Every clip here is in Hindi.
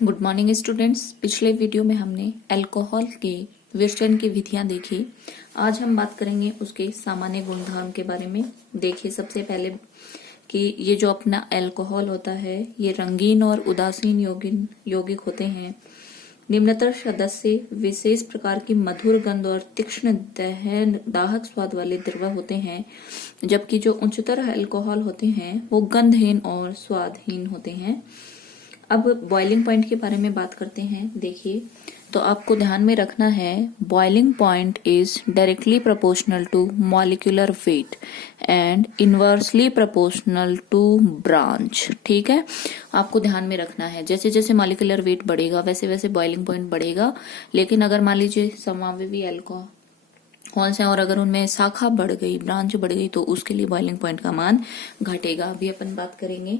Good morning students. पिछले वीडियो में हमने अल्कोहल के विवेचन की विधियां देखी। आज हम बात करेंगे उसके सामान्य गुणधर्म के बारे में। देखिए सबसे पहले कि ये जो अपना अल्कोहल होता है ये रंगीन और उदासीन यौगिक होते हैं। निम्नतर सदस्य विशेष प्रकार की मधुर गंध और तीक्ष्ण दाहक स्वाद वाले द्रव्य होते हैं, जबकि जो उच्चतर अल्कोहल होते हैं वो गंधहीन और स्वादहीन होते हैं। अब बॉइलिंग पॉइंट के बारे में बात करते हैं। देखिए तो आपको ध्यान में रखना है, boiling point is directly proportional to molecular weight and inversely proportional to branch. ठीक है, आपको ध्यान में रखना है जैसे जैसे मॉलिक्यूलर वेट बढ़ेगा वैसे वैसे बॉइलिंग पॉइंट बढ़ेगा। लेकिन अगर मान लीजिए समावयवी अल्कोहल से और अगर उनमें शाखा बढ़ गई, ब्रांच बढ़ गई, तो उसके लिए बॉइलिंग पॉइंट का मान घटेगा। अभी अपन बात करेंगे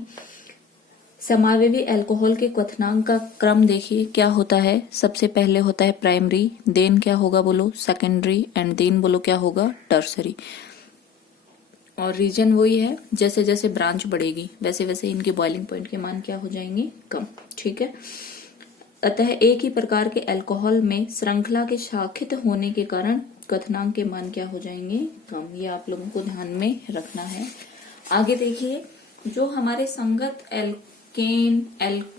समावयवी अल्कोहल के क्वथनांक का क्रम। देखिए क्या होता है, सबसे पहले होता है प्राइमरी, देन क्या होगा बोलो सेकेंडरी, एंड देन बोलो क्या होगा टर्सरी। और रीजन वही है, जैसे जैसे ब्रांच बढ़ेगी वैसे वैसे इनके बॉइलिंग पॉइंट के मान क्या हो जाएंगे, कम। ठीक है, अतः एक ही प्रकार के अल्कोहल में श्रृंखला के शाखित होने के कारण क्वथनांक के मान क्या हो जाएंगे, कम। ये आप लोगों को ध्यान में रखना है। आगे देखिए, जो हमारे संगत एल्केन,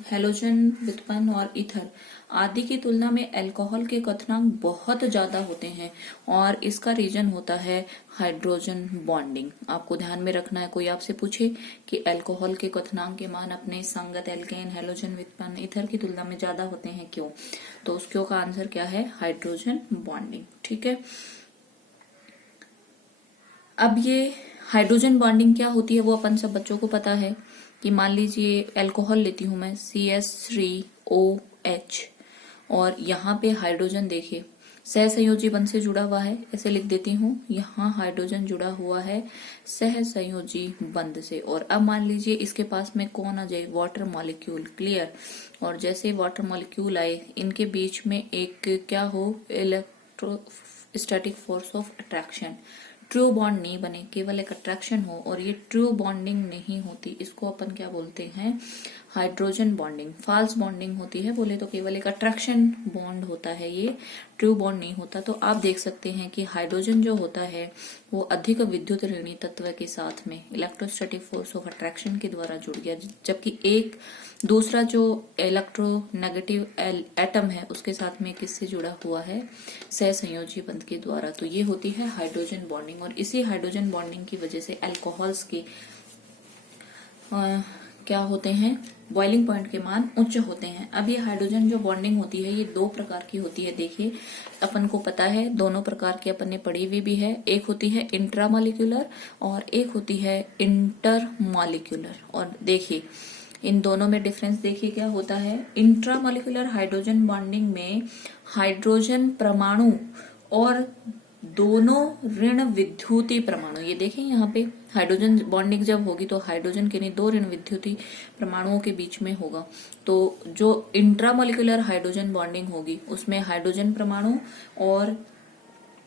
हैलोजन, व्युत्पन्न और ईथर आदि की तुलना में अल्कोहल के क्वथनांक बहुत ज्यादा होते हैं और इसका रीजन होता है हाइड्रोजन बॉन्डिंग। आपको ध्यान में रखना है, कोई आपसे पूछे कि अल्कोहल के क्वथनांक के मान अपने संगत एल्केन, हैलोजन, व्युत्पन्न, ईथर की तुलना में ज्यादा होते हैं, क्यों? तो उसके का आंसर क्या है, हाइड्रोजन बॉन्डिंग। ठीक है, अब ये हाइड्रोजन बॉन्डिंग क्या होती है वो अपन सब बच्चों को पता है कि मान लीजिए अल्कोहल लेती हूं मैं CH3OH और यहाँ पे हाइड्रोजन देखिए सहसंयोजी बंध से जुड़ा हुआ है, ऐसे लिख देती हूँ। यहाँ हाइड्रोजन जुड़ा हुआ है सहसंयोजी बंध से, और अब मान लीजिए इसके पास में कौन आ जाए, वाटर मॉलिक्यूल। क्लियर, और जैसे वाटर मॉलिक्यूल आए इनके बीच में एक क्या हो, electrostatic force of attraction, true bond नहीं बने, केवल एक अट्रैक्शन हो, और ये ट्रू बॉन्डिंग नहीं होती, इसको अपन क्या बोलते हैं, हाइड्रोजन बॉन्डिंग। फाल्स बॉन्डिंग होती है बोले तो केवल एक अट्रैक्शन बॉन्ड होता है, ये ट्रू बॉन्ड नहीं होता। तो आप देख सकते हैं कि हाइड्रोजन जो होता है वो अधिक विद्युत ऋणी तत्व के साथ में इलेक्ट्रोस्टैटिक फोर्स ऑफ अट्रैक्शन के द्वारा जुड़ गया, जबकि एक दूसरा जो इलेक्ट्रोनेगेटिव एटम है उसके साथ में किससे जुड़ा हुआ है, सहसंयोजी बंध के द्वारा। तो ये होती है हाइड्रोजन बॉन्डिंग, और इसी हाइड्रोजन बॉन्डिंग की वजह से अल्कोहल्स के क्या होते हैं, बॉइलिंग पॉइंट के मान उच्च होते हैं। अब ये हाइड्रोजन जो बॉन्डिंग होती है ये दो प्रकार की होती है। देखिए अपन को पता है दोनों प्रकार की अपन ने पढ़ी हुई भी है, एक होती है इंट्रामॉलिक्यूलर और एक होती है इंटरमॉलिक्यूलर। और देखिए इन दोनों में डिफरेंस देखिए क्या होता है। इंट्रामॉलिक्यूलर हाइड्रोजन बॉन्डिंग में हाइड्रोजन परमाणु और दोनों ऋण विद्युतीय परमाणु, ये देखें यहाँ पे हाइड्रोजन बॉन्डिंग जब होगी तो हाइड्रोजन के नहीं दो ऋण विद्युतीय परमाणुओं के बीच में होगा। तो जो इंट्रामॉलिक्यूलर हाइड्रोजन बॉन्डिंग होगी उसमें हाइड्रोजन परमाणु और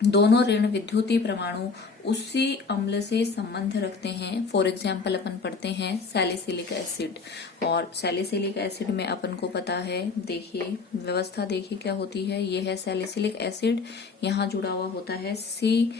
दोनों ऋण विद्युतीय परमाणु उसी अम्ल से संबंध रखते हैं। फॉर एग्जाम्पल अपन पढ़ते हैं सैलिसिलिक एसिड, और सैलिसिलिक एसिड में अपन को पता है, देखिए व्यवस्था देखिए क्या होती है, ये है सैलिसिलिक एसिड, यहाँ जुड़ा हुआ होता है C+OH।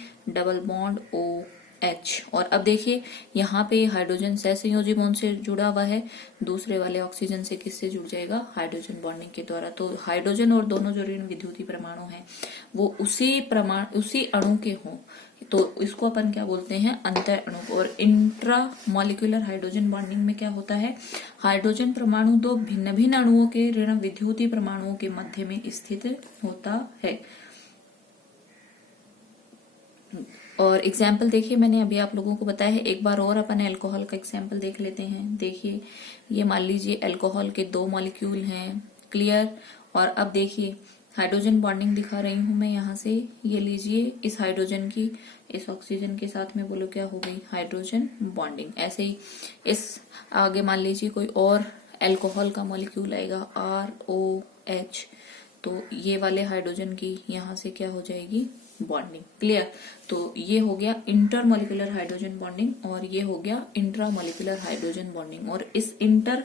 और अब देखिए यहाँ पे हाइड्रोजन सहसंयोजी बॉन्ड से जुड़ा हुआ है, दूसरे वाले ऑक्सीजन से किससे जुड़ जाएगा, हाइड्रोजन बॉन्डिंग के द्वारा। तो हाइड्रोजन और दोनों जो ऋण विद्युतीय परमाणु हैं वो उसी अणु के हों, तो इसको अपन क्या बोलते हैं, अंतर अणु। और इंट्रा मॉलिक्यूलर हाइड्रोजन बॉन्डिंग में क्या होता है, हाइड्रोजन परमाणु दो भिन्न भिन्न अणुओं के ऋण विद्युतीय परमाणुओं के मध्य में स्थित होता है। और एग्जाम्पल देखिए मैंने अभी आप लोगों को बताया है, एक बार और अपन अल्कोहल का एग्जाम्पल देख लेते हैं। देखिए ये मान लीजिए अल्कोहल के दो मॉलिक्यूल हैं, क्लियर। और अब देखिए हाइड्रोजन बॉन्डिंग दिखा रही हूं मैं यहाँ से, ये लीजिए इस हाइड्रोजन की इस ऑक्सीजन के साथ में बोलो क्या हो गई, हाइड्रोजन बॉन्डिंग। ऐसे ही इस आगे मान लीजिए कोई और अल्कोहल का मॉलिक्यूल आएगा ROH, तो ये वाले हाइड्रोजन की यहाँ से क्या हो जाएगी, बॉन्डिंग। क्लियर, तो ये हो गया इंटरमॉलिक्यूलर हाइड्रोजन बॉन्डिंग और ये हो गया इंट्रामॉलिक्यूलर हाइड्रोजन बॉन्डिंग। और इस इंटर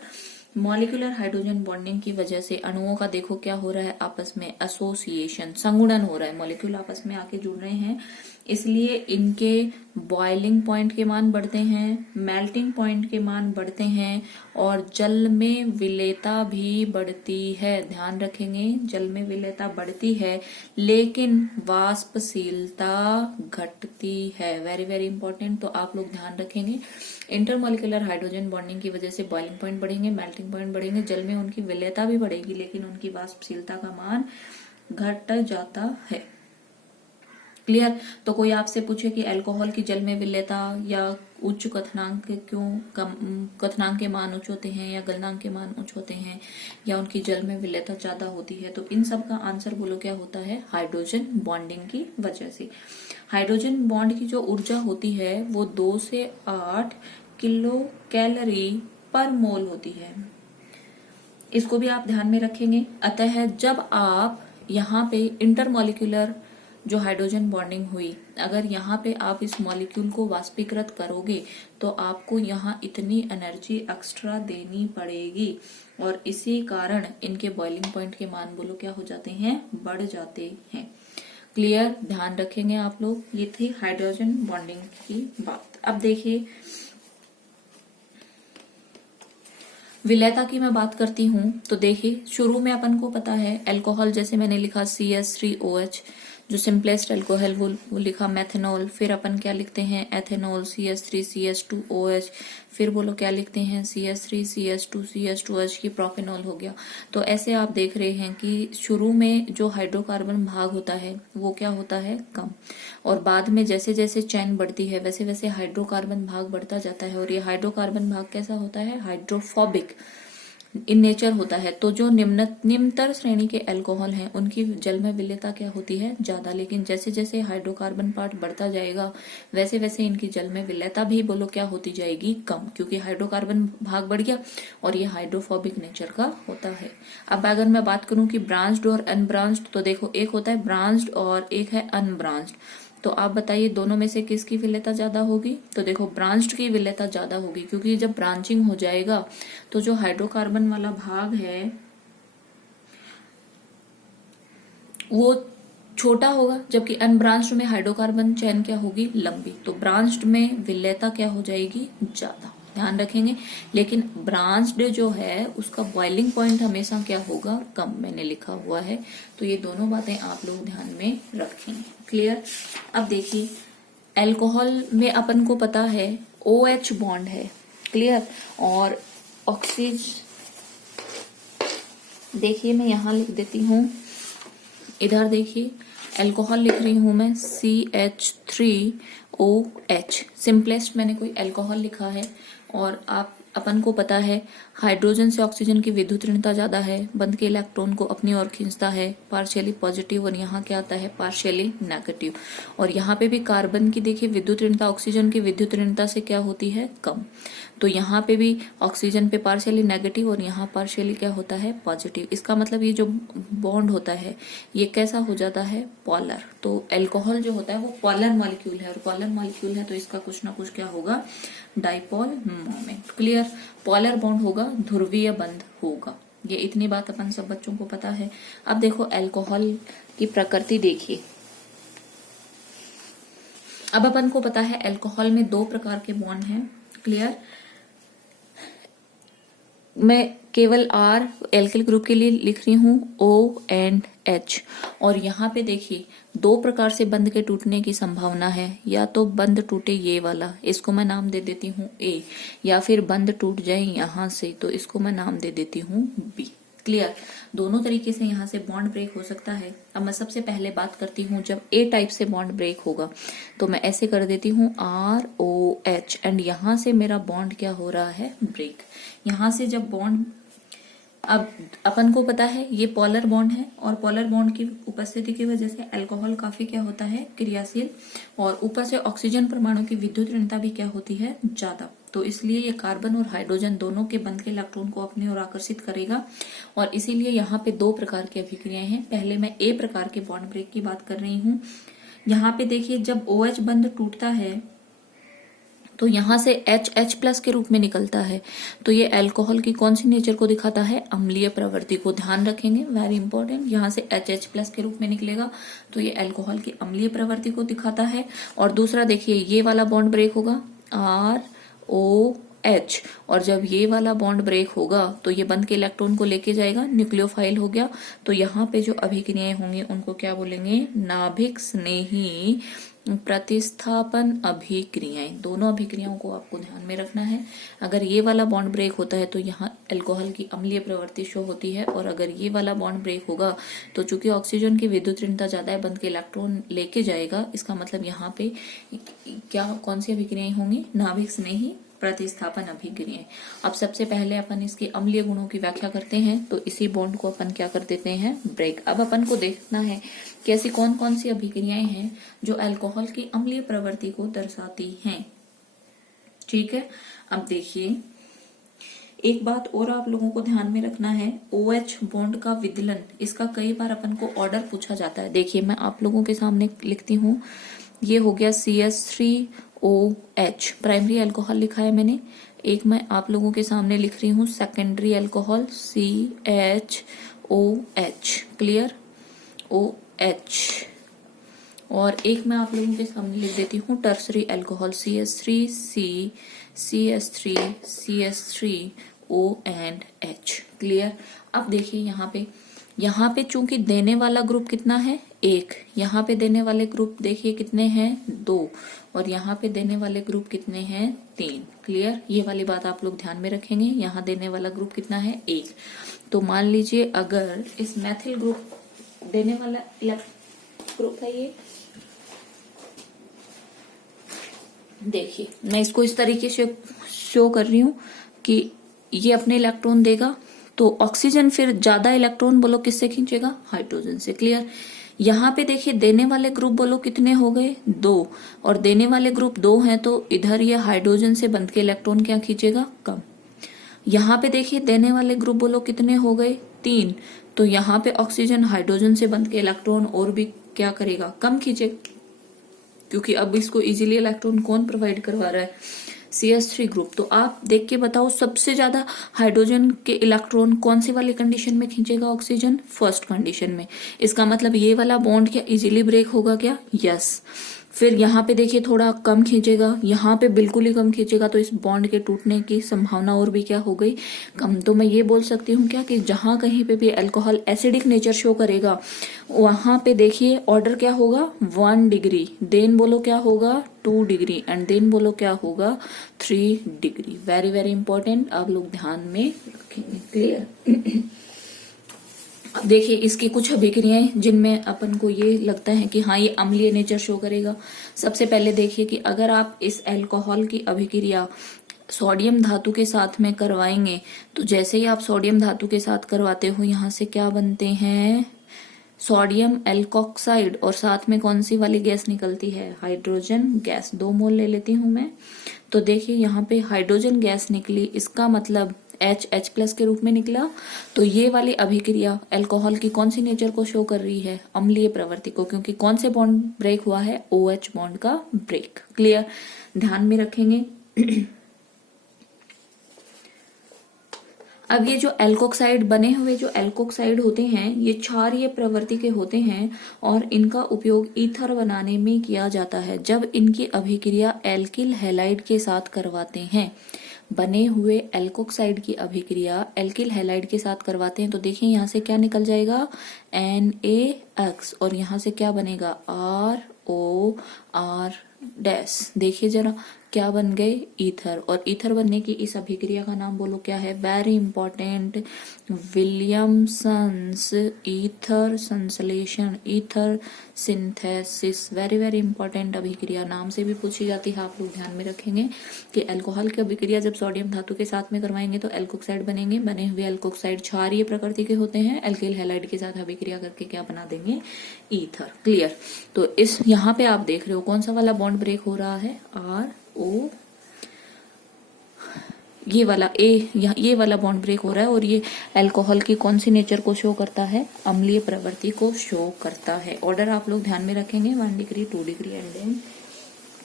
मॉलिक्यूलर हाइड्रोजन बॉन्डिंग की वजह से अणुओं का देखो क्या हो रहा है, आपस में एसोसिएशन, संगुणन हो रहा है, मॉलिक्यूल आपस में आके जुड़ रहे हैं, इसलिए इनके बॉइलिंग पॉइंट के मान बढ़ते हैं, मेल्टिंग पॉइंट के मान बढ़ते हैं और जल में विलेयता भी बढ़ती है। ध्यान रखेंगे, जल में विलेयता बढ़ती है लेकिन वाष्पशीलता घटती है। वेरी वेरी इंपॉर्टेंट, तो आप लोग ध्यान रखेंगे। इंटरमॉलिक्यूलर हाइड्रोजन बॉन्डिंग की वजह से बॉइलिंग पॉइंट बढ़ेंगे, मेल्टिंग पॉइंट बढ़ेंगे, जल में उनकी विलेयता भी बढ़ेगी लेकिन उनकी वाष्पशीलता का मान घट जाता है। क्लियर? तो कोई आपसे पूछे कि अल्कोहल की जल में विलेयता या उच्च क्वथनांक क्यों कम, क्वथनांक के मान उच्च होते हैं या गलनांक के मान उच्च होते हैं या उनकी जल में विलेयता ज्यादा होती है, तो इन सब का आंसर बोलो क्या होता है, हाइड्रोजन बॉन्डिंग की वजह से। हाइड्रोजन बॉन्ड की जो ऊर्जा होती है वो 2 से 8 किलो कैलोरी पर मोल होती है। इसको भी आप ध्यान में रखेंगे। अतः जब आप यहाँ पे इंटरमॉलिक्यूलर जो हाइड्रोजन बॉन्डिंग हुई, अगर यहाँ पे आप इस मॉलिक्यूल को वाष्पीकृत करोगे तो आपको यहाँ इतनी एनर्जी एक्स्ट्रा देनी पड़ेगी और इसी कारण इनके बॉइलिंग पॉइंट के मान बोलो क्या हो जाते हैं, बढ़ जाते हैं। क्लियर? ध्यान रखेंगे आप लोग। ये थी हाइड्रोजन बॉन्डिंग की बात। अब देखिए विलेयता की मैं बात करती हूं तो देखिए शुरू में अपन को पता है अल्कोहल, जैसे मैंने लिखा CH3OH जो सिंपलेस्ट अल्कोहल, वो लिखा मेथनॉल, फिर अपन क्या लिखते हैं एथेनॉल CH3CH2OH, फिर बोलो क्या लिखते हैं CH3CH2CH2H की प्रोपेनॉल हो गया। तो ऐसे आप देख रहे हैं कि शुरू में जो हाइड्रोकार्बन भाग होता है वो क्या होता है, कम, और बाद में जैसे जैसे चेन बढ़ती है वैसे वैसे हाइड्रोकार्बन भाग बढ़ता जाता है और ये हाइड्रोकार्बन भाग कैसा होता है, हाइड्रोफोबिक इन नेचर होता है। तो जो निम्नतर श्रेणी के अल्कोहल हैं उनकी जल में विलेयता क्या होती है, ज्यादा, लेकिन जैसे जैसे हाइड्रोकार्बन पार्ट बढ़ता जाएगा वैसे वैसे इनकी जल में विलेयता भी बोलो क्या होती जाएगी, कम, क्योंकि हाइड्रोकार्बन भाग बढ़ गया और ये हाइड्रोफोबिक नेचर का होता है। अब अगर मैं बात करूं कि ब्रांच्ड और अनब्रांच्ड, तो देखो एक होता है ब्रांच्ड और एक है अनब्रांच्ड। तो आप बताइए दोनों में से किसकी विलेयता ज्यादा होगी, तो देखो ब्रांच्ड की विलेयता ज्यादा होगी, क्योंकि जब ब्रांचिंग हो जाएगा तो जो हाइड्रोकार्बन वाला भाग है वो छोटा होगा, जबकि अनब्रांच्ड में हाइड्रोकार्बन चेन क्या होगी, लंबी। तो ब्रांच्ड में विलेयता क्या हो जाएगी, ज्यादा। ध्यान रखेंगे। लेकिन ब्रांच्ड जो है उसका बॉइलिंग पॉइंट हमेशा क्या होगा, कम, मैंने लिखा हुआ है। तो ये दोनों बातें आप लोग ध्यान में रखेंगे। क्लियर? अब देखिए अल्कोहल में अपन को पता है OH बॉन्ड है। क्लियर? और ऑक्सीजन, देखिए मैं यहां लिख देती हूं, इधर देखिए अल्कोहल लिख रही हूं मैं CH3OH, सिंपलेस्ट मैंने कोई अल्कोहल लिखा है। और आप अपन को पता है हाइड्रोजन से ऑक्सीजन की विद्युत ऋणता ज्यादा है, बंध के इलेक्ट्रॉन को अपनी ओर खींचता है, पार्शियली पॉजिटिव, और यहाँ क्या आता है, पार्शियली नेगेटिव। और यहाँ पे भी कार्बन की देखिए विद्युत ऋणता ऑक्सीजन की विद्युत ऋणता से क्या होती है, कम। तो यहाँ पे भी ऑक्सीजन पे पार्शियली नेगेटिव और यहाँ पार्शियली क्या होता है, पॉजिटिव। इसका मतलब ये जो बॉन्ड होता है ये कैसा हो जाता है, पोलर। तो अल्कोहल जो होता है वो पोलर मॉलिक्यूल है, और पोलर मॉलिक्यूल है तो इसका कुछ ना कुछ क्या होगा, dipole moment. Clear? Polar bond होगा, ध्रुवीय बंध होगा। ये इतनी बात अपन सब बच्चों को पता है। अब देखो अल्कोहल की प्रकृति देखिए। अब अपन को पता है अल्कोहल में 2 प्रकार के बॉन्ड हैं। क्लियर? मैं केवल R एल्किल ग्रुप के लिए लिख रही हूं O एंड H, और यहाँ पे देखिए 2 प्रकार से बंध के टूटने की संभावना है। या तो बंध टूटे ये वाला, इसको मैं नाम दे देती हूँ A, या फिर बंध टूट जाए यहाँ से तो इसको मैं नाम दे देती हूँ B। क्लियर? दोनों तरीके से यहाँ से बॉन्ड ब्रेक हो सकता है। अब मैं सबसे पहले बात करती हूँ जब A टाइप से बॉन्ड ब्रेक होगा, तो मैं ऐसे कर देती हूँ ROH, एंड यहाँ से मेरा बॉन्ड क्या हो रहा है, ब्रेक। यहाँ से जब बॉन्ड, अब अपन को पता है ये पोलर बॉन्ड है, और पोलर बॉन्ड की उपस्थिति की वजह से अल्कोहल काफी क्या होता है, क्रियाशील, और ऊपर से ऑक्सीजन परमाणु की विद्युत ऋणता भी क्या होती है, ज्यादा। तो इसलिए ये कार्बन और हाइड्रोजन दोनों के बंध के इलेक्ट्रॉन को अपनी ओर आकर्षित करेगा, और इसीलिए यहाँ पे 2 प्रकार की अभिक्रियाएं हैं। पहले मैं A प्रकार के बॉन्ड ब्रेक की बात कर रही हूँ। यहाँ पे देखिए जब OH बंध टूटता है तो यहाँ से H प्लस के रूप में निकलता है। तो ये अल्कोहल की कौन सी नेचर को दिखाता है? अम्लीय प्रवृत्ति को। ध्यान रखेंगे, वेरी इंपॉर्टेंट। यहाँ से H प्लस के रूप में निकलेगा तो ये अल्कोहल की अम्लीय प्रवृत्ति को दिखाता है। और दूसरा देखिए, ये वाला बॉन्ड ब्रेक होगा ROH, और जब ये वाला बॉन्ड ब्रेक होगा तो ये बंद के इलेक्ट्रॉन को लेके जाएगा, न्यूक्लियोफाइल हो गया। तो यहाँ पे जो अभिक्रियाएं होंगी उनको क्या बोलेंगे? नाभिक स्नेही प्रतिस्थापन अभिक्रियाएं। दोनों अभिक्रियाओं को आपको ध्यान में रखना है। अगर ये वाला बॉन्ड ब्रेक होता है तो यहाँ अल्कोहल की अम्लीय प्रवृत्ति शो होती है, और अगर ये वाला बॉन्ड ब्रेक होगा तो चूंकि ऑक्सीजन की विद्युत ऋणता ज्यादा है, बंद के इलेक्ट्रॉन लेके जाएगा। इसका मतलब यहाँ पे क्या, कौन सी अभिक्रियाएं होंगी? नाभिक स्नेही प्रतिस्थापन अभिक्रियाएं। अब सबसे पहले अपन इसके अम्लीय गुणों की व्याख्या करते हैं, तो इसी बॉन्ड को अपन क्या कर देते हैं? ब्रेक। अब अपन को देखना है कि ऐसी कौन कौन सी अभिक्रियाएं हैं जो अल्कोहल की अम्लीय प्रवृत्ति को दर्शाती हैं। ठीक है, अब देखिए, एक बात और आप लोगों को ध्यान में रखना है, OH बॉन्ड का विदलन, इसका कई बार अपन को ऑर्डर पूछा जाता है। देखिए, मैं आप लोगों के सामने लिखती हूँ। ये हो गया CH3OH, प्राइमरी अल्कोहल लिखा है मैंने। एक मैं आप लोगों के सामने लिख रही हूँ secondary alcohol CHOH, clear, OH। और एक मैं आप लोगों के सामने लिख देती हूँ tertiary alcohol CH3C, CH3OH, clear. अब देखिए यहाँ पे चूंकि देने वाला ग्रुप कितना है? 1। यहाँ पे देने वाले ग्रुप देखिए कितने हैं? 2। और यहाँ पे देने वाले ग्रुप कितने हैं? 3, क्लियर। ये वाली बात आप लोग ध्यान में रखेंगे। यहाँ देने वाला ग्रुप कितना है? 1। तो मान लीजिए अगर इस मैथिल ग्रुप देने वाला ग्रुप है ये, देखिए मैं इसको इस तरीके से शो कर रही हूँ कि ये अपने इलेक्ट्रॉन देगा, तो ऑक्सीजन फिर ज्यादा इलेक्ट्रॉन बोलो किससे खींचेगा? हाइड्रोजन से, क्लियर। यहाँ पे देखिए देने वाले ग्रुप बोलो कितने हो गए? 2, और देने वाले ग्रुप 2 हैं, तो इधर ये हाइड्रोजन से बंध के इलेक्ट्रॉन क्या खींचेगा? कम। यहाँ पे देखिए देने वाले ग्रुप बोलो कितने हो गए? 3, तो यहाँ पे ऑक्सीजन हाइड्रोजन से बंध के इलेक्ट्रॉन और भी क्या करेगा? कम खींचेगा, क्योंकि अब इसको इजीली इलेक्ट्रॉन कौन प्रोवाइड करवा रहा है? CH3 group. तो आप देख के बताओ, सबसे ज्यादा हाइड्रोजन के इलेक्ट्रॉन कौन सी वाली कंडीशन में खींचेगा ऑक्सीजन? फर्स्ट कंडीशन में। इसका मतलब ये वाला बॉन्ड क्या इजीली ब्रेक होगा क्या? यस। फिर यहाँ पे देखिए थोड़ा कम खींचेगा, यहाँ पे बिल्कुल ही कम खींचेगा, तो इस बॉन्ड के टूटने की संभावना और भी क्या हो गई? कम। तो मैं ये बोल सकती हूँ क्या कि जहां कहीं पे भी अल्कोहल एसिडिक नेचर शो करेगा वहां पे देखिए ऑर्डर क्या होगा? 1 डिग्री, देन बोलो क्या होगा? 2 डिग्री, एंड देन बोलो क्या होगा? 3 डिग्री। वेरी वेरी इंपॉर्टेंट, आप लोग ध्यान में रखेंगे, क्लियर। अब देखिए इसकी कुछ अभिक्रियाएं जिनमें अपन को ये लगता है कि हाँ ये अम्लीय नेचर शो करेगा। सबसे पहले देखिए कि अगर आप इस अल्कोहल की अभिक्रिया सोडियम धातु के साथ में करवाएंगे, तो जैसे ही आप सोडियम धातु के साथ करवाते हो, यहाँ से क्या बनते हैं? सोडियम एल्कोक्साइड, और साथ में कौन सी वाली गैस निकलती है? Hydrogen gas. 2 मोल ले लेती हूं मैं। तो देखिए यहाँ पे हाइड्रोजन गैस निकली, इसका मतलब H प्लस के रूप में निकला। तो ये वाली अभिक्रिया अल्कोहल की कौन सी नेचर को शो कर रही है? अम्लीय प्रवृत्ति को, क्योंकि कौन से बॉन्ड ब्रेक हुआ है? OH बॉन्ड का ब्रेक, क्लियर। ध्यान में रखेंगे। अब ये जो एल्कोक्साइड बने हुए जो एल्कोक्साइड होते हैं, ये क्षारीय प्रवृत्ति के होते हैं और इनका उपयोग ईथर बनाने में किया जाता है जब इनकी अभिक्रिया एल्किल हैलाइड के साथ करवाते हैं। बने हुए एल्कोक्साइड की अभिक्रिया एल्किल हैलाइड के साथ करवाते हैं, तो देखिए यहाँ से क्या निकल जाएगा? NaX, और यहाँ से क्या बनेगा? ROR dash. देखिए जरा क्या बन गए? ईथर। और ईथर बनने की इस अभिक्रिया का नाम बोलो क्या है? वेरी इंपॉर्टेंट, विलियमसन्स ईथर संश्लेषण, ether synthesis. Very very important अभिक्रिया, नाम से भी पूछी जाती है। आप लोग ध्यान में रखेंगे कि अल्कोहल की अभिक्रिया जब सोडियम धातु के साथ में करवाएंगे तो एल्कोक्साइड बनेंगे। बने हुए एल्कोक्साइड क्षारीय प्रकृति के होते हैं, एल्किल हैलाइड के साथ अभिक्रिया करके क्या बना देंगे? Ether, clear. तो इस यहाँ पे आप देख रहे हो कौन सा वाला बॉन्ड ब्रेक हो रहा है? RO, ये वाला ये वाला बॉन्ड ब्रेक हो रहा है, और ये अल्कोहल की कौन सी नेचर को शो करता है? अम्लीय प्रवृत्ति को शो करता है। ऑर्डर आप लोग ध्यान में रखेंगे, 1 degree, 2 degree and then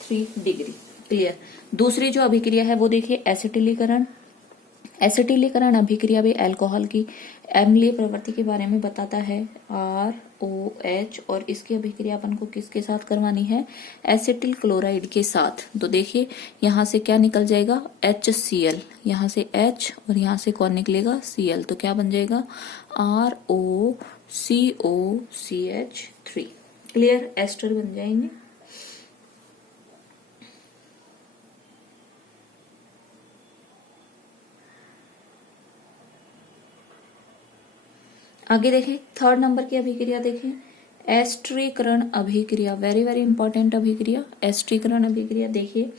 3 degree, clear. दूसरी जो अभिक्रिया है वो देखिए एसिटिलीकरण। एसिटिलीकरण अभिक्रिया भी अल्कोहल की अम्लीय प्रवृत्ति के बारे में बताता है, ROH, और इसकी अभिक्रिया अपन को किसके साथ करवानी है, एसिटिल क्लोराइड के साथ। तो देखिए यहाँ से क्या निकल जाएगा, HCl, यहाँ से H और यहाँ से कौन निकलेगा, Cl, तो क्या बन जाएगा, ROCOCH3। क्लियर, एस्टर बन जाएंगे। आगे देखें, थर्ड नंबर की अभिक्रिया देखें, एस्ट्रीकरण अभिक्रिया, वेरी वेरी इंपॉर्टेंट अभिक्रिया, एस्ट्रीकरण अभिक्रिया। देखिए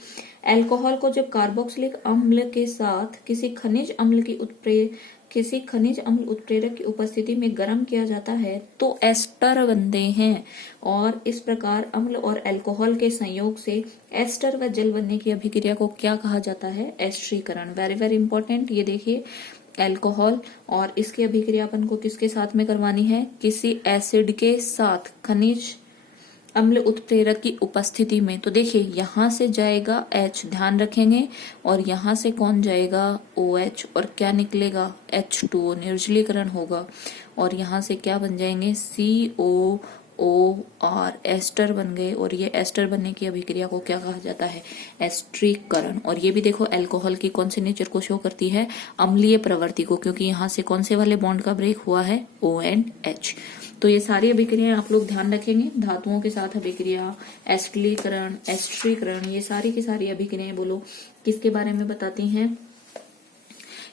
अल्कोहल को जब कार्बोक्सिलिक अम्ल के साथ किसी खनिज अम्ल उत्प्रेरक की उपस्थिति में गर्म किया जाता है तो एस्टर बनते हैं, और इस प्रकार अम्ल और अल्कोहल के संयोग से एस्टर व जल बनने की अभिक्रिया को क्या कहा जाता है, एस्ट्रीकरण। Very very important. ये देखिए अल्कोहल और इसकी अभिक्रिया अपन को किसके साथ में करवानी है, किसी एसिड के साथ खनिज अम्ल उत्प्रेरक की उपस्थिति में। तो देखिए यहां से जाएगा H, ध्यान रखेंगे, और यहां से कौन जाएगा, OH, और क्या निकलेगा, H2O, निर्जलीकरण होगा, और यहां से क्या बन जाएंगे, COOR, एस्टर बन गए। और ये एस्टर बनने की अभिक्रिया को क्या कहा जाता है, एस्ट्रीकरण। और ये भी देखो अल्कोहल की कौन से नेचर को शो करती है, अम्लीय प्रवृत्ति को, क्योंकि यहाँ से कौन से वाले बॉन्ड का ब्रेक हुआ है, ONH। तो ये सारी अभिक्रियाएं आप लोग ध्यान रखेंगे, धातुओं के साथ अभिक्रिया, एस्टिलीकरण, एस्ट्रीकरण, ये सारी की सारी अभिक्रियाएं बोलो किसके बारे में बताती हैं,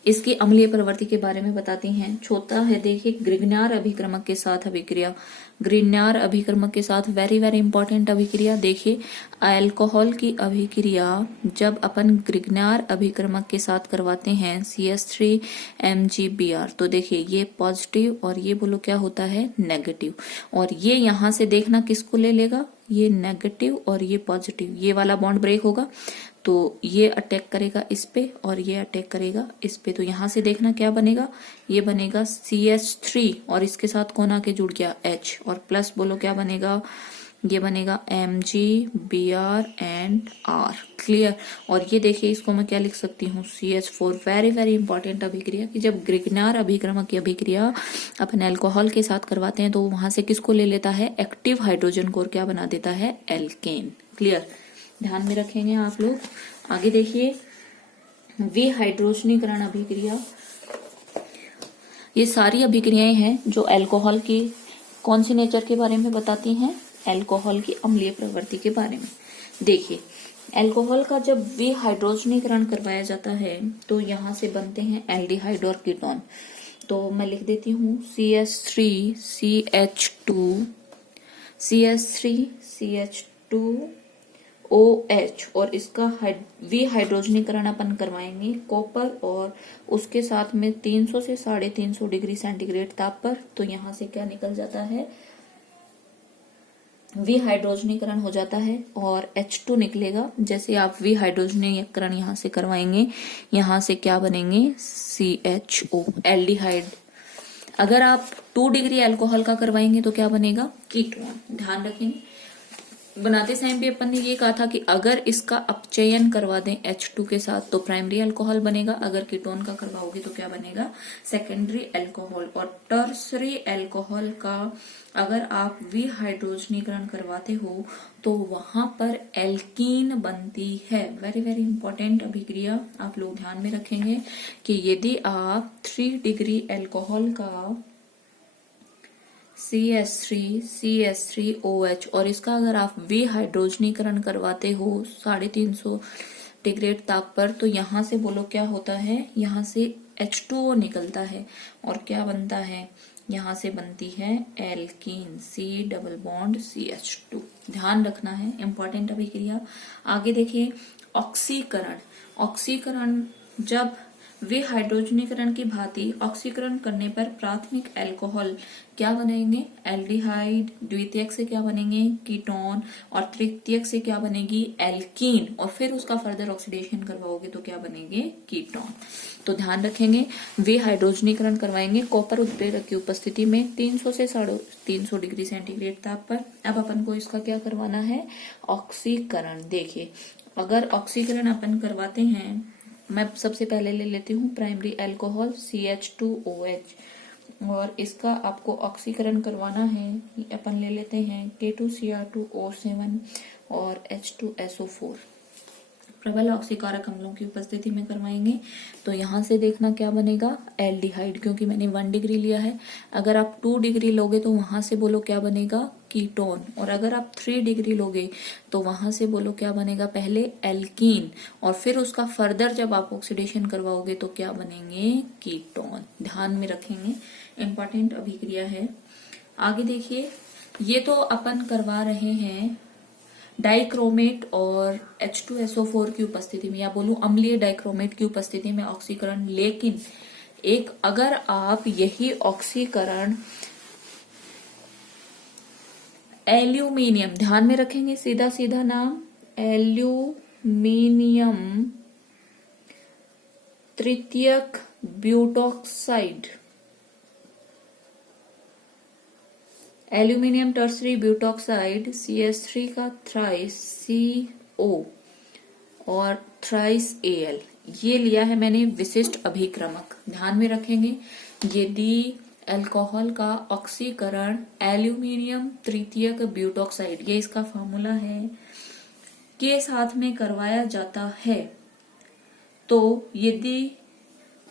इसकी अम्लीय प्रवृत्ति के बारे में बताती हैं। छोटा है देखिए ग्रिग्नार अभिक्रमक के साथ अभिक्रिया, ग्रिग्नार अभिक्रमक के साथ वेरी वेरी इंपॉर्टेंट अभिक्रिया। देखिए अल्कोहल की अभिक्रिया जब अपन ग्रिग्नार अभिक्रमक के साथ करवाते हैं CH3MgBr, तो देखिए ये पॉजिटिव और ये बोलो क्या होता है, नेगेटिव। और ये यहां से देखना किसको ले लेगा, ये नेगेटिव और ये पॉजिटिव, ये वाला बॉन्ड ब्रेक होगा, तो ये अटैक करेगा इस पे और ये अटैक करेगा इस पे। तो यहां से देखना क्या बनेगा, ये बनेगा CH3 और इसके साथ कौन आके जुड़ गया, H, और प्लस बोलो क्या बनेगा, ये बनेगा MgBr एंड R। क्लियर। और ये देखिए इसको मैं क्या लिख सकती हूँ, CH4। वेरी वेरी इंपॉर्टेंट अभिक्रिया कि जब ग्रिग्नार अभिक्रमक की अभिक्रिया अपन अल्कोहल के साथ करवाते हैं तो वहां से किसको ले लेता है, एक्टिव हाइड्रोजन को, और क्या बना देता है, एल्केन। क्लियर, ध्यान में रखेंगे आप लोग। आगे देखिए विहाइड्रोजनीकरण अभिक्रिया, ये सारी अभिक्रियाएं हैं जो अल्कोहल की कौन सी नेचर के बारे में बताती हैं, अल्कोहल की अम्लीय प्रवृत्ति के बारे में। देखिए अल्कोहल का जब विहाइड्रोजनीकरण करवाया जाता है तो यहां से बनते हैं एल्डिहाइड और कीटोन। तो मैं लिख देती हूँ CH3CH2OH, और इसका विहाइड्रोजनीकरण अपन करवाएंगे कॉपर और उसके साथ में 300 से 350 डिग्री सेंटीग्रेड ताप पर। तो यहां से क्या निकल जाता है, विहाइड्रोजनीकरण हो जाता है और H2 निकलेगा। जैसे आप विहाइड्रोजनीकरण यहां से करवाएंगे, यहां से क्या बनेंगे, CHO, एल्डिहाइड। अगर आप 2 डिग्री अल्कोहल का करवाएंगे तो क्या बनेगा, कीटोन। ध्यान रखेंगे, बनाते समय भी अपन ने ये कहा था कि अगर इसका अपचयन करवा दें H2 के साथ तो प्राइमरी अल्कोहल बनेगा, अगर कीटोन का करवाओगे तो क्या बनेगा, सेकेंडरी अल्कोहल। और टर्सरी अल्कोहल का अगर आप विहाइड्रोजनीकरण करवाते हो तो वहां पर एल्कीन बनती है। वेरी वेरी इंपॉर्टेंट अभिक्रिया आप लोग ध्यान में रखेंगे कि यदि आप 3 डिग्री अल्कोहल का CH3CH3OH और इसका अगर आप विहाइड्रोजनीकरण करवाते हो 350 डिग्री ताप पर, तो यहां से बोलो क्या होता है, यहां से H2O निकलता है और क्या बनता है, यहां से बनती है एल्कीन, C+CH2। ध्यान रखना है, इंपॉर्टेंट अभिक्रिया। आगे देखिए ऑक्सीकरण। ऑक्सीकरण जब विहाइड्रोजनीकरण की भांति ऑक्सीकरण करने पर प्राथमिक अल्कोहल क्या बनेंगे, एल्डिहाइड, द्वितीयक से क्या बनेंगे, कीटोन, और तृतीयक से क्या बनेगी, एल्कीन, और फिर उसका फर्दर ऑक्सीडेशन करवाओगे तो क्या बनेंगे, कीटोन। तो ध्यान रखेंगे विहाइड्रोजनीकरण करवाएंगे कॉपर उत्प्रेरक की उपस्थिति में 300 से 350 डिग्री सेंटीग्रेड ताप पर। अब अपन को इसका क्या करवाना है, ऑक्सीकरण। देखिए अगर ऑक्सीकरण अपन करवाते हैं, मैं सबसे पहले ले लेती हूँ प्राइमरी अल्कोहल CH2OH, और इसका आपको ऑक्सीकरण करवाना है। अपन ले लेते हैं K2Cr2O7 और H2SO4। प्रबल ऑक्सीकारक अम्लों की उपस्थिति में करवाएंगे तो यहां से देखना क्या बनेगा, एल्डिहाइड, क्योंकि मैंने 1 डिग्री लिया है। अगर आप 2 डिग्री लोगे तो वहां से बोलो क्या बनेगा, कीटोन। और अगर आप 3 डिग्री लोगे तो वहां से बोलो क्या बनेगा, पहले एल्कीन, और फिर उसका फर्दर जब आप ऑक्सीडेशन करवाओगे तो क्या बनेंगे, कीटोन। ध्यान में रखेंगे, इंपॉर्टेंट अभिक्रिया है। आगे देखिए, ये तो अपन करवा रहे हैं डाइक्रोमेट और H2SO4 की उपस्थिति में, या बोलूं अम्लीय डाइक्रोमेट की उपस्थिति में ऑक्सीकरण। लेकिन एक अगर आप यही ऑक्सीकरण एल्यूमिनियम, ध्यान में रखेंगे, सीधा सीधा नाम, एल्यूमिनियम तृतीयक butoxide, aluminium tertiary butoxide CH3 का थ्राइस CO और थ्राइस Al, ये लिया है मैंने विशिष्ट अभिक्रमक। ध्यान में रखेंगे, यदि अल्कोहल का ऑक्सीकरण एल्यूमिनियम तृतीयक ब्यूटॉक्साइड, ये इसका फॉर्मूला है, के साथ में करवाया जाता है, तो यदि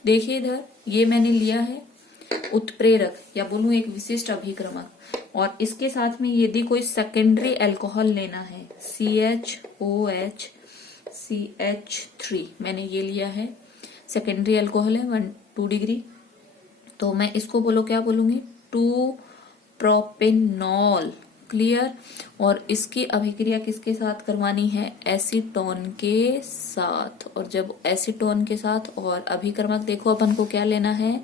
देखिए इधर, ये मैंने लिया है उत्प्रेरक, या बोलूं एक विशिष्ट अभिक्रमक, और इसके साथ में यदि कोई सेकेंडरी अल्कोहल लेना है, CHOH CH3, मैंने ये लिया है, सेकेंडरी अल्कोहल है 2 डिग्री, तो मैं इसको बोलो क्या बोलूंगी, 2 प्रोपेनॉल। क्लियर। और इसकी अभिक्रिया किसके साथ करवानी है, एसीटोन के साथ। और जब एसीटोन के साथ, और अभिक्रमक देखो अपन को क्या लेना है,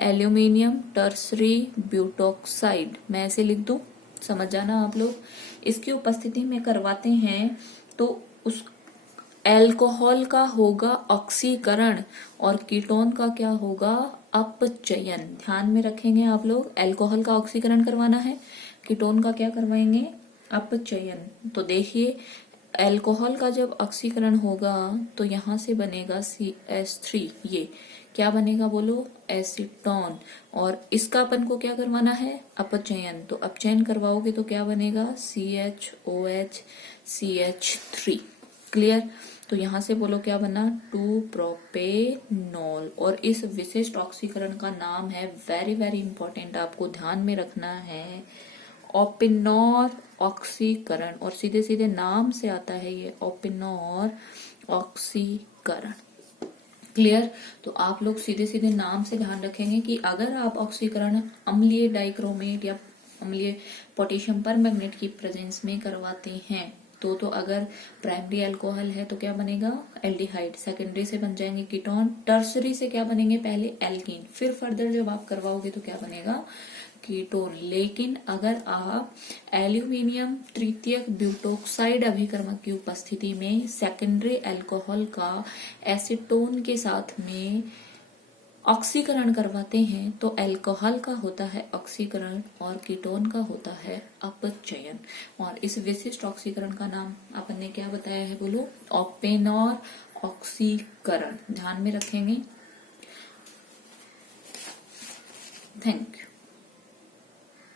एल्यूमिनियम टर्सरी ब्यूटॉक्साइड, मैं ऐसे लिख दूं, समझ जाना आप लोग। इसकी उपस्थिति में करवाते हैं तो उस अल्कोहल का होगा ऑक्सीकरण और कीटोन का क्या होगा, अपचयन। ध्यान में रखेंगे आप लोग, अल्कोहल का ऑक्सीकरण करवाना है, कीटोन का क्या करवाएंगे, अपचयन। तो देखिए, अल्कोहल का जब ऑक्सीकरण होगा तो यहां से बनेगा CH3, ये क्या बनेगा बोलो, एसीटोन, और इसका अपन को क्या करवाना है, अपचयन। तो अपचयन करवाओगे तो क्या बनेगा, CHOH CH3। क्लियर। तो यहां से बोलो क्या बना, 2 प्रोपेनॉल। और इस विशिष्ट ऑक्सीकरण का नाम है, वेरी वेरी इंपॉर्टेंट, आपको ध्यान में रखना है, ओपेनॉर ऑक्सीकरण। और सीधे सीधे नाम से आता है ये, ओपेनॉर ऑक्सीकरण। क्लियर। तो आप लोग सीधे सीधे नाम से ध्यान रखेंगे कि अगर आप ऑक्सीकरण अम्लीय डाइक्रोमेट या अम्लीय पोटेशियम परमैंगनेट की प्रेजेंस में करवाते हैं तो अगर प्राइमरी अल्कोहल है तो क्या बनेगा, एल्डिहाइड, सेकेंडरी से बन जाएंगे कीटोन, टर्सरी से क्या बनेंगे, पहले एल्कीन, फिर फर्दर जब आप करवाओगे तो क्या बनेगा, कीटोन। लेकिन अगर आप एल्यूमिनियम तृतीयक ब्यूटॉक्साइड अभिक्रमक की उपस्थिति में सेकेंडरी अल्कोहल का एसीटोन के साथ में ऑक्सीकरण करवाते हैं तो अल्कोहल का होता है ऑक्सीकरण और कीटोन का होता है अपचयन। और इस विशिष्ट ऑक्सीकरण का नाम अपन ने क्या बताया है बोलो, ओपेनॉर ऑक्सीकरण। ध्यान में रखेंगे। Thank you.